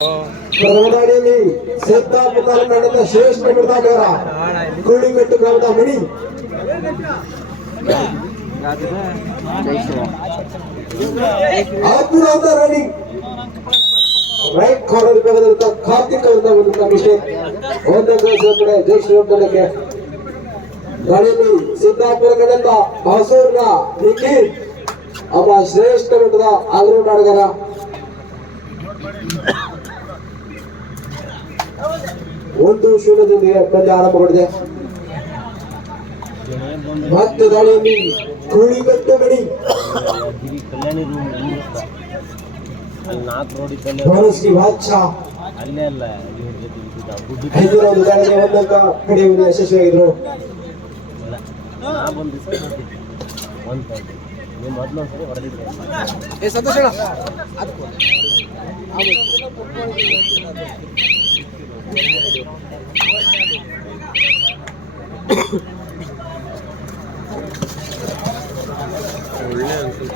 ಪ್ರಥಮದಾಡಿಯಲ್ಲಿ ಸಿದ್ದಾಪುರ ತಂಡದ ಶ್ರೇಷ್ಠ ಮೃತಾಗಾರ ಕೂಡಿಕಟ್ಟು ಗ್ರಾಮದ ಮಣಿ ಅದ್ಭುತ ರನ್ನಿಂಗ್ ರೈಟ್ ಕಾರ್ನರ್ ವಿಭಾಗದಲ್ಲಿ ಕಾರ್ತಿಕ್ ಅವರ ಒಂದು ಮಿಸ್ಟೇಕ್ ಒಂದಕ್ಕೆ ಜೈ ಶ್ರೀರಾಮ್ ತಂಡಕ್ಕೆ ಗಾಡಿಯಲ್ಲಿ ಸಿದ್ದಾಪುರ ತಂಡದ ಮಹಸೂರ್ನ ನಿಖಿಲ್ ಒಬ್ಬ ಶ್ರೇಷ್ಠ ಮಟ್ಟದ ಆಲ್ರೌಂಡ್ ಆಟಗಾರ ಒಂದು ಶೂನ್ಯದೊಂದಿಗೆ ಪಂದ್ಯ ಆರಂಭಗೊಂಡಿದೆ. ಮತ್ತೆ ದಾಳಿಯಲ್ಲಿ ಕೂಳಿಕಟ್ಟು ಮಣಿ ಬೋನಸ್ಗೆ ವಾಚ ಐದರ ಒಂದು ದಾಳಿಗೆ ಒಂದಂಕ ಪಡೆಯುವುದು ಯಶಸ್ವಿಯಾಗಿದ್ರು.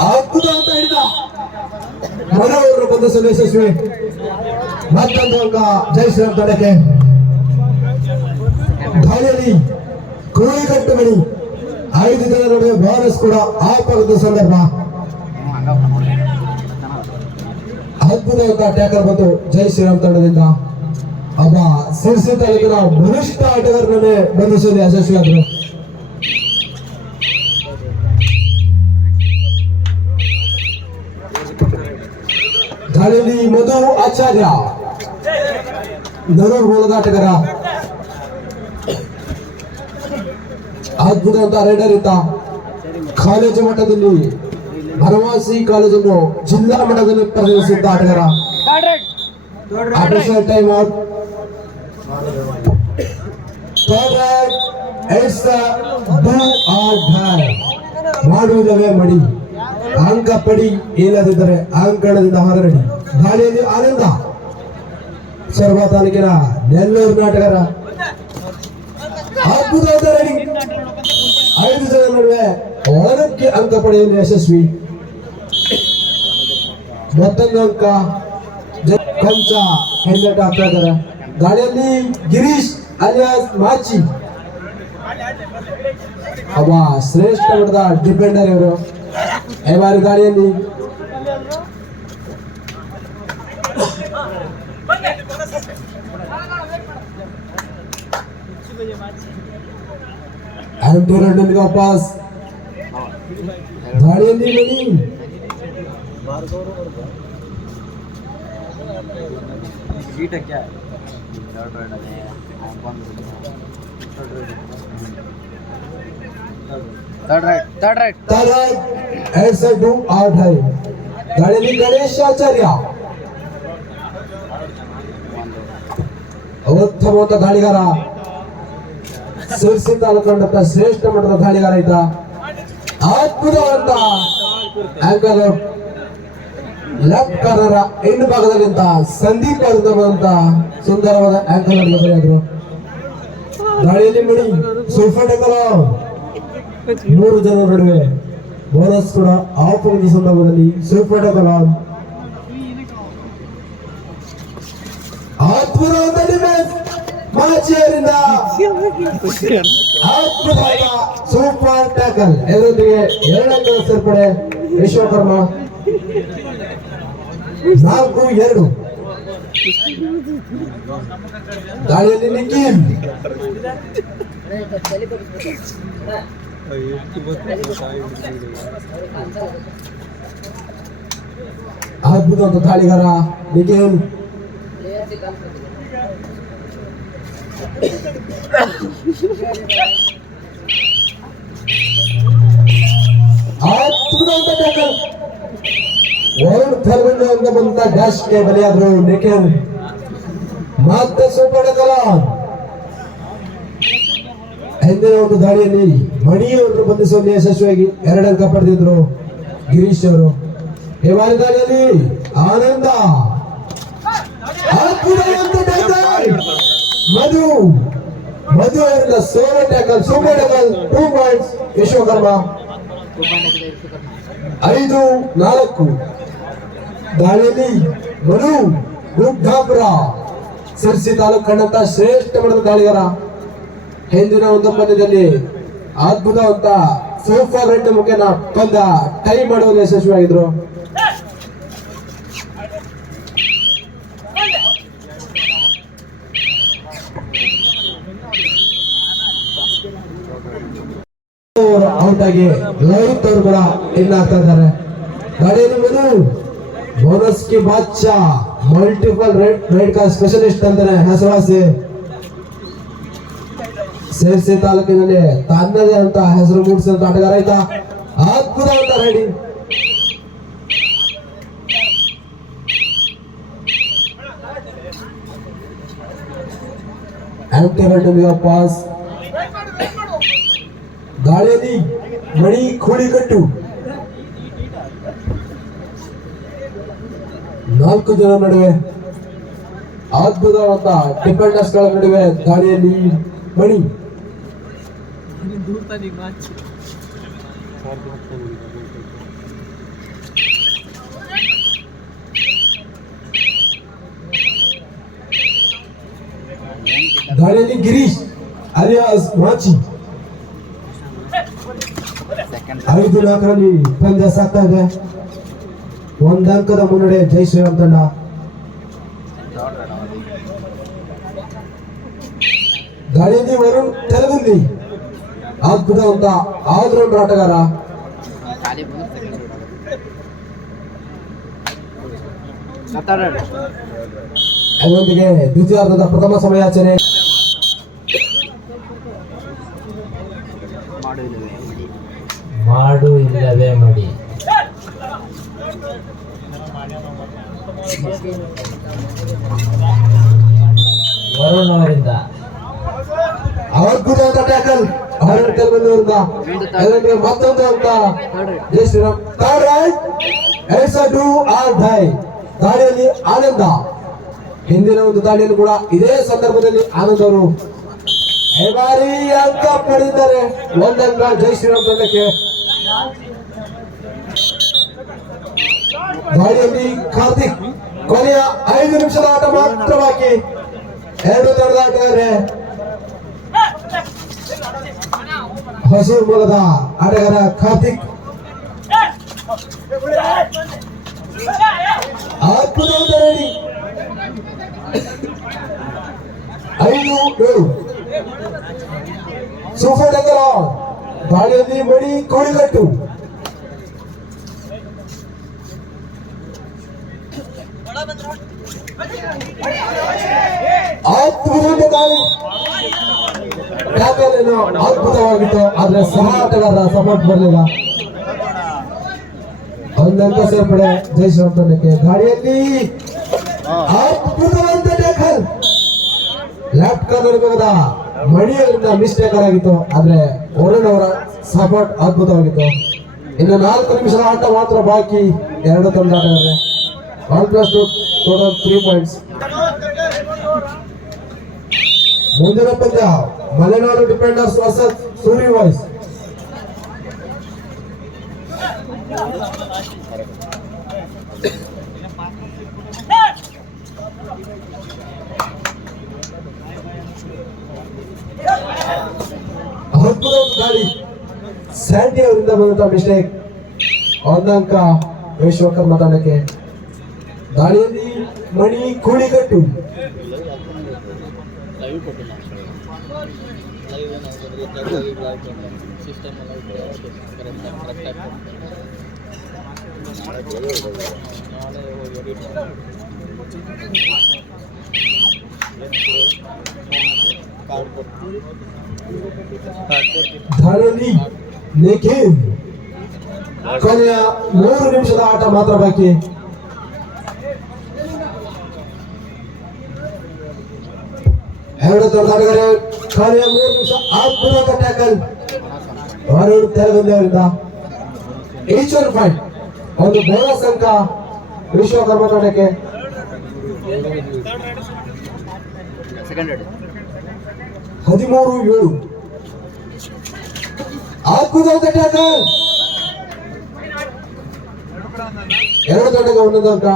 ಅದ್ಭುತ ಅಂತ ಹೇಳಿದ ಮನೋವರು ಬಂಧಿಸಲು ಯಶಸ್ವಿ. ಮತ್ತೊಂದು ಅಂಕ ಜೈ ಶ್ರೀರಾಮ್ ತಂಡಕ್ಕೆ. ದಾಳಿಯಲ್ಲಿ ಕೂಳಿಕಟ್ಟು ಮಣಿ 5 ಜನ ನಡುವೆ ಬೋನಸ್ ಕೂಡ ಆಪದ ಸಂದರ್ಭ. ಅದ್ಭುತ ಟ್ಯಾಕಲ್ ಬಂದು ಜೈ ಶ್ರೀರಾಮ್ ತಂಡದಿಂದ ಒಬ್ಬ ಸಿರ್ಸಿ ತಾಲೂಕಿನ ಬಲಿಷ್ಠ ಆಟಗಾರರನ್ನೇ ಬಂಧಿಸುವಲ್ಲಿ ಯಶಸ್ವಿಯಾದರು. ದಾಳಿಯಲ್ಲಿ ಮಧು ಆಚಾರ್ಯ ನರೂರ್ ಮೂಲದ ಆಟಗಾರ ಅದ್ಭುತ ಅಂತ ರೈಡರ್ ಇದ್ದ. ಕಾಲೇಜು ಮಟ್ಟದಲ್ಲಿ ಭರವಾಸಿ ಕಾಲೇಜನ್ನು ಜಿಲ್ಲಾ ಮಟ್ಟದಲ್ಲಿ ಪ್ರದರ್ಶಿಸಿದ್ದ ಆಟಗಾರ. Time out. ಮಾಡುವುದವೇ ಮಡಿ, ಅಂಕ ಪಡಿ, ಇಲ್ಲದಿದ್ದರೆ ಅಂಕಣದಿಂದ ಹೊರಗಡಿ. ದಾಳಿಯಲ್ಲಿ ಆನಂದ ಸರ್ವ ತಾಲೂಕಿನ ನೆಲ್ಲೂರು ನಾಟಗಾರ. ಅದ್ಭುತವಾದ ರೈಡಿಂಗ್. 5 ಜನ ನಡುವೆ ಒಳಕ್ಕೆ ಅಂಕ ಪಡೆಯಲು ಯಶಸ್ವಿ. ಮತ್ತೊಂದು ಅಂಕ ಕೊಂಚ ಹೆಲ್ಮೆಟ್ ಆಗ್ತಾ ಇದ್ದಾರೆ. ಗಾಳಿಯಲ್ಲಿ ಗಿರೀಶ್ ಅಲಿಯಾಸ್ ಮಾಚಿ ಒಬ್ಬ ಶ್ರೇಷ್ಠ ಮಟ್ಟದ ಡಿಫೆಂಡರ್ ಇವರು. ಈ ಬಾರಿ ಗಾಳಿಯಲ್ಲಿ ವಾಪಸ್. ಗಾಳಿಯಲ್ಲಿ ಮಣಿ ಗಾಳಿಯಲ್ಲಿ ಗಣೇಶ್ ಆಚಾರ್ಯ ಉತ್ತಮವಾದ ದಾಳಿಗಾರ. ಸಿರ್ಸಿ ತಾಲೂಕಂಡ ಶ್ರೇಷ್ಠ ಮಟ್ಟದ ದಾಳಿಗಾರ ಇದ್ದ. ಅದ್ಭುತವಾದ ಆಂಕಲ್ ಲೆಫ್ಟ್ ಕಾರ್ನರ್ ಎಂಡ್ ಭಾಗದಲ್ಲಿಂದ ಸಂದೀಪ್ ಬಂದಂತ ಸುಂದರವಾದ ಆಂಕಲ್ ಬರೆಯಾದ್ರು. ದಾಳಿಯಲ್ಲಿ ಮಣಿ ಸೂಪರ್ ಟೆಕಲ್. 3 ಜನ ನಡುವೆ ಬೋನಸ್ ಕೂಡ ಆಪದ ಸಂದರ್ಭದಲ್ಲಿ ಸೂಪರ್ ಟೆಕಲ್. ಅದ್ಭುತವಾದ ಡಿಫೆನ್ಸ್ ಮಾಚಿಯರಿಂದ ಅದ್ಭುತವಾದ ಸೂಪರ್ ಟ್ಯಾಕಲ್. ಇದರೊಂದಿಗೆ 2 ಅಂಕ ಸೇರ್ಪಡೆ ವಿಶ್ವಕರ್ಮ. 4-2. ದಾಳಿಯಲ್ಲಿ ನಿಖಿಲ್ ಅದ್ಭುತ ಅಂತ ದಾಳಿಗಾರ ನಿಖಿಲ್. ಅದ್ಭುತ ಅಂತ ಟ್ಯಾಕಲ್. ವರ್ಲ್ಡ್ ಬಂದ ಡ್ಯಾಶ್ಗೆ ಬಲಿಯಾದ್ರು ನಿಖಿಲ್. ಮತ್ತೆ ಸೂಪರ್ ಟೆಕಲ್. ಹಿಂದಿನ ಒಂದು ದಾಳಿಯಲ್ಲಿ ಮಣಿಯವರು ಬಂಧಿಸುವಲ್ಲಿ ಯಶಸ್ವಿಯಾಗಿ 2 ಅಂಕ ಪಡೆದಿದ್ರು ಗಿರೀಶ್ ಅವರು. ಈ ಬಾರಿ ದಾಳಿಯಲ್ಲಿ ಆನಂದ. ಮಧು ಅವರಿಂದ solo tackle super ಟೆಕಲ್. 2 points Vishwakarma. 5-4. ದಾಳಿಯಲ್ಲಿ ಮನು ಗುಡ್ಡಾಪುರ ಸಿರ್ಸಿ ತಾಲೂಕು ಕಂಡಂತ ಶ್ರೇಷ್ಠ ಮಟ್ಟದ ದಾಳಿಗಾರ. ಹಿಂದಿನ ಒಂದು ಪಂದ್ಯದಲ್ಲಿ ಅದ್ಭುತವಂತ ಸೂಪರ್ ರೆಡ್ ಮುಖೇನ ಪಂದ್ಯ ಟೈ ಮಾಡುವುದು ಯಶಸ್ವಿಯಾಗಿದ್ರು. ಔಟ್ ಆಗಿ ಲಲಿತ್ ಅವರು ಕೂಡ ಇನ್ ಆಗ್ತಾ ಇದ್ದಾರೆ. ಗಾಡಿಯಲ್ಲಿ ಮನು ಬೋನಸ್ ಕಿ ಬಾದ್ಶಾ ಮಲ್ಟಿಪಲ್ ರೆಡ್ ಕಾರ್ಡ್ ಸ್ಪೆಷಲಿಸ್ಟ್ ಅಂತಾನೆ ಹೆಸರುವಾಸಿ. ಸೇರ್ಸಿ ತಾಲೂಕಿನಲ್ಲಿ ತನ್ನದೇ ಅಂತ ಹೆಸರು ಮೂಡಿಸಿದಂತ ಆಟಗಾರ ಆಯ್ತ. ಅದ್ಭುತವಂತ ರೈಡಿಂಗ್. ಪಾಸ್ ಗಾಳಿಯಲ್ಲಿ ಮಣಿ ಕೂಡಿಕಟ್ಟು 4 ಜನ ನಡುವೆ ಅದ್ಭುತವಂತ ಡಿಫೆಂಡರ್ಸ್ ಗಳ ನಡುವೆ ಗಾಳಿಯಲ್ಲಿ ಮಣಿ. ಗಾಳಿಯಲ್ಲಿ ಗಿರೀಶ್ ಅಲಿಯಾಸ್ ಮಾಚಿ. 5-4ರಲ್ಲಿ ಪಂದ್ಯ ಸಾಕ್ತಾ ಇದೆ. 1 ಅಂಕದ ಮುನ್ನಡೆ ಜೈ ಶ್ರೀರಾಮ್ ತಂಡ. ಗಾಳಿಯಲ್ಲಿ ವರುಣ್ ತೆಲಗುಂದಿ ಅದ್ಭುತವಂತ ಆಲ್ರೌಂಡರ್ ಆಟಗಾರ. ಅದರೊಂದಿಗೆ ದ್ವಿತೀಯಾರ್ಧದ ಪ್ರಥಮ ಸಮಯಾಚನೆ. ಮಾಡು ಇಲ್ಲವೇ ಮಡಿ. ವರುಣ್ ಅವರಿಂದ ಅದ್ಭುತವಾದ ಟ್ಯಾಕಲ್ ಅವರಿಂದ. ಮತ್ತೊಂದು ಅಂತ Jai Shriram. Third raid do or die. ದಾಳಿಯಲ್ಲಿ ಆನಂದ. ಹಿಂದಿನ ಒಂದು ದಾಳಿಯಲ್ಲಿ ಕೂಡ ಇದೇ ಸಂದರ್ಭದಲ್ಲಿ ಆನಂದ್ ಅವರು ಬಾರಿ ಅಂಕ ಪಡೆದಿದ್ದಾರೆ. 1 ಅಂಕ ಜೈ ಶ್ರೀರಾಮ್ ತಂಡಕ್ಕೆ. ದಾಳಿಯಲ್ಲಿ ಕಾರ್ತಿಕ್. ಕೊನೆಯ 5 ನಿಮಿಷದ ಆಟ ಮಾತ್ರ ಬಾಕಿ. 2 ತಂಡದ ಆಟಗಾರರೆ. ಹೊಸೂರು ಮೂಲದ ಆಟಗಾರ ಕಾರ್ತಿಕ್. ಅದ್ಭುತವಾದ ರೆಡಿ. 5-7 ಸೂಪರ್ ಟೆಕಲ್. ಗಾಳಿಯಲ್ಲಿ ಮಣಿ ಕೋಳಿಗಟ್ಟು. ಅದ್ಭುತವಾದ ದಾಳಿ. ಟ್ಯಾಕಲ್ ಏನೋ ಅದ್ಭುತವಾಗಿತ್ತು, ಆದ್ರೆ ಸಹ ಆಟಗಾರರ ಸಪೋರ್ಟ್ ಬರಲಿಲ್ಲ. 1 ಅಂಕ ಸೇರ್ಪಡೆ ಜೈ ಶ್ರೀರಾಮ್ ತಂಡಕ್ಕೆ. ಗಾಳಿಯಲ್ಲಿ ಅದ್ಭುತವಾದ ಟ್ಯಾಕಲ್. ಲೆಫ್ಟ್ ಕಾರ್ನರ್ ಭಾಗದ ಮಣಿಯವರಿಂದ ಮಿಸ್ಟೇಕರ್ ಆಗಿತ್ತು, ಆದ್ರೆ ವರುಣ್ ಅವರ ಸಪೋರ್ಟ್ ಅದ್ಭುತವಾಗಿತ್ತು. ಇನ್ನು 4 ನಿಮಿಷದ ಆಟ ಮಾತ್ರ ಬಾಕಿ. 2 ತಂಡ ಆಟಗಾರರೆ. 1+2 ಟೋಟಲ್ 3 ಪಾಯಿಂಟ್ಸ್. ಮುಂದಿನ ಪಂದ್ಯ Malenadu defenders versus Suri boys. ಅದ್ಭುತ ದಾಳಿ. ಸ್ಯಾಂಡಿ ಅವರಿಂದ ಬಂದಂತ ಮಿಸ್ಟೇಕ್. 1 ಅಂಕ ವಿಶ್ವಕರ್ಮ ತಂಡಕ್ಕೆ. ದಾಳಿಯಲ್ಲಿ ಮಣಿ ಕೂಡಿಕಟ್ಟು. ದಾಳಿಯಲ್ಲಿ ನಿಖಿಲ್. ಕೊನೆಯ 3 ನಿಮಿಷದ ಆಟ ಮಾತ್ರ ಬಾಕಿ. ಎರಡು ತಂಡಗಾರರು ಕೊನೆಯ 3 ನಿಮಿಷ. ಅದ್ಭುತ ಟ್ಯಾಕಲ್ ವರುಣ್ ತೆಲಗುಂದಿ ಅವರಿಂದ. Each one point. ಒಂದು ಬೋನಸ್ ಅಂಕ ವಿಶ್ವಕರ್ಮ ತಂಡಕ್ಕೆ. 13-7. ಅದ್ಭುತ ಟ್ಯಾಕಲ್. 2 ತಂಡಕ್ಕೆ 1 ಅಂಕ.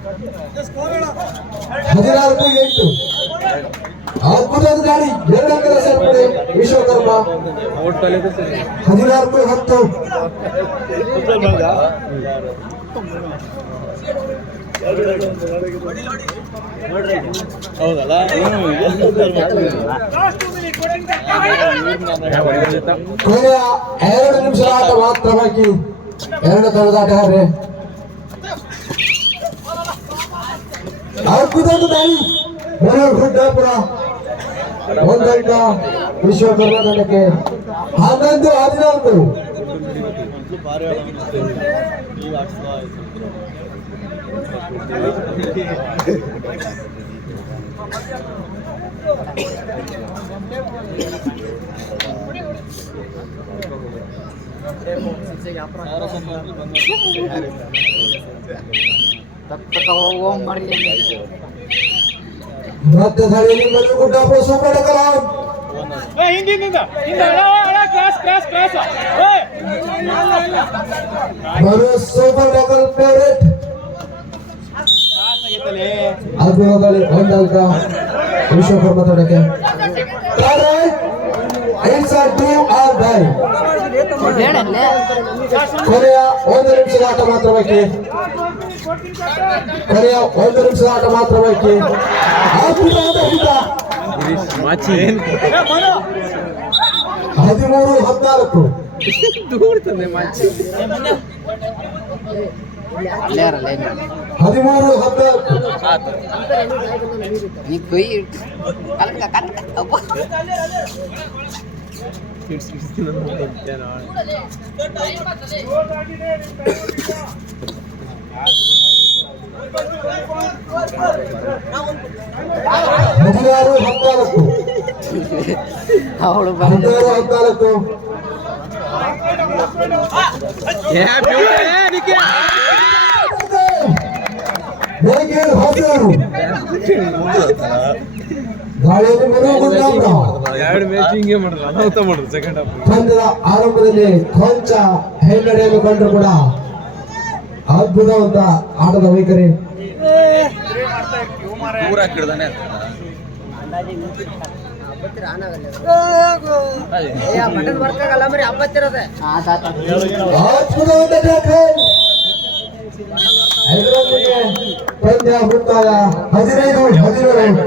14-8 ಅದ್ಭುತವಾದ ಗಾಡಿ 2 ಅಂಕದ ಸೇರ್ಪಡೆ ವಿಶ್ವಕರ್ಮ 16-10 ಹೌದಲ್ಲ ಕೊನೆಯ 2 ನಿಮಿಷ ಆಟ ಮಾತ್ರ ಬಾಕಿ 2 ತಂಡದ ಆಟಗಾರರೇ ಅದ್ಭುತವಾದ ದಾಳಿ ಗುಡ್ಡಾಪುರ 1 ಅಂಕ ವಿಶ್ವಕರ್ಮ ತಂಡಕ್ಕೆ 11-14 ಮತ್ತೆ ದಾಳಿಯಲ್ಲಿ ಮಧು ಗುಡ್ಡಾಪುರ ಸೂಪರ್ ಟಕಲ್ ಮಧು ಸೂಪರ್ ಟಕಲ್ ಫೇವರೇಟ್ ಅದ್ಭುತದಲ್ಲಿ 1 ಅಂಕ ವಿಶ್ವಕರ್ಮ ತಂಡಕ್ಕೆ ಕೊನೆಯ 1 ನಿಮಿಷದ ಆಟ ಮಾತ್ರ ಬಾಕಿ ಗಾಳಿಯಲ್ಲಿ ಪಂದ್ಯದ ಆರಂಭದಲ್ಲಿ ಕೊಂಚ ಹಿನ್ನಡೆಯನ್ನು ಕಂಡರು ಕೂಡ ಅದ್ಭುತವಾದ ಆಟದ ವೈಖರಿ ಪಂದ್ಯ ಮುಕ್ತಾಯ 15-17